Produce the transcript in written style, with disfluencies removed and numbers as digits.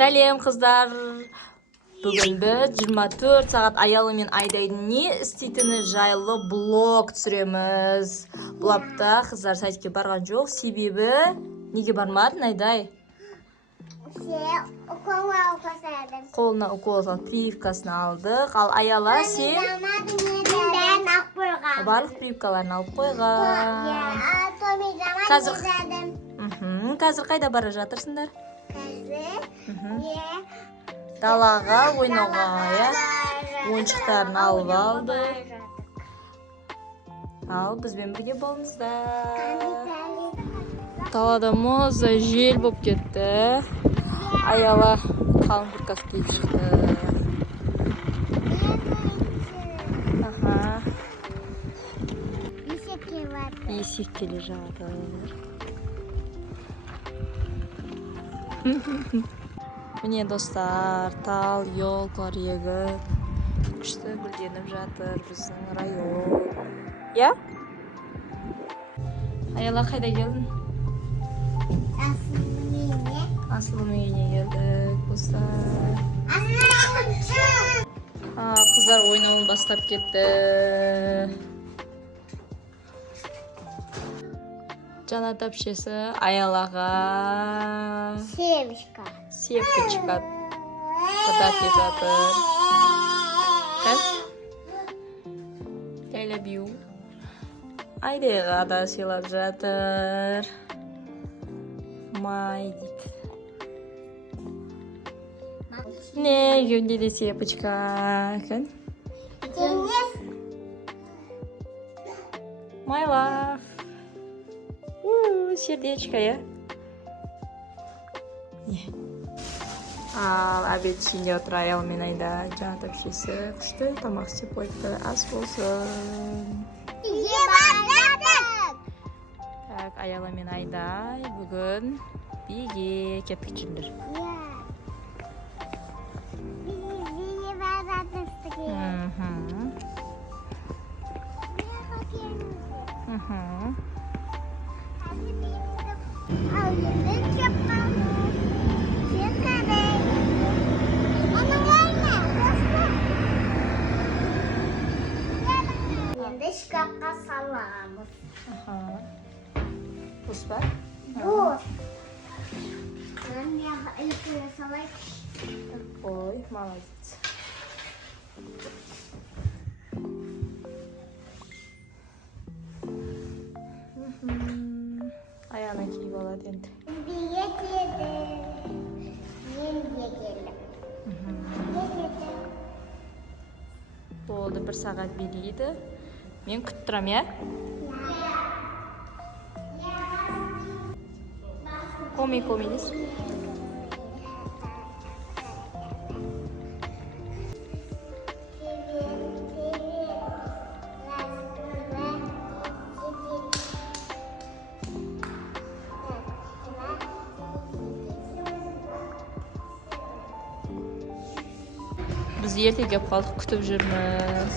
Сәлем қыздар. Бүгін біз 24 сағат Аялы мен Айдайдың не істейтіні жайлы блог түсіреміз. Бұл апта қыздар сайтке барған жоқ. Себебі неге бармадың, Айдай? Қолына укол салып прививкасын алдық. Ал Аяла сен барлық прививкаларын алып қойған. Қазір қайда бара жатырсыңдар? Далаға ойнауға, ойыншықтарын алып алды. Ал бізбен бірге болыңыздар. Далада мұзда жел болып кетті. Аяла қалың курткасы киіп шықты. Есек келе жатыр. Міне достар, тал, елкалар егіп, күшті гүлденіп жатыр біздің район. Я? Аяла қайда келдің? Асылының үйіне келдік достар. Қыздар ойнауын бастап кетті. Жанат әпшесі Аялаға сепкачка подапи жатыр. Ләйләбию Айдайға да сыйлап жатыр. Май дейді. Не, жөнде сепочка. My love. Сердечко, я? Ал обед ішінде отыр Аял мен Айда. Жанат әпшесі күшті тамақ істеп қойыпты. Ас болсын. Так, Аяла мен Айдай бүгін биге кеттік жүндір. Şimdi şkafka salamız. Buz var? Buz. Ben yukarı salayım. Ой, молодец. Ayağına kiyip ala dendi. Biye geldi. Yenge geldi. Oldu, bir saat biliydi. Men küttürüm ya. Komi-kominiz. Biz ertaga kelib qoldik, kutib жүрміз.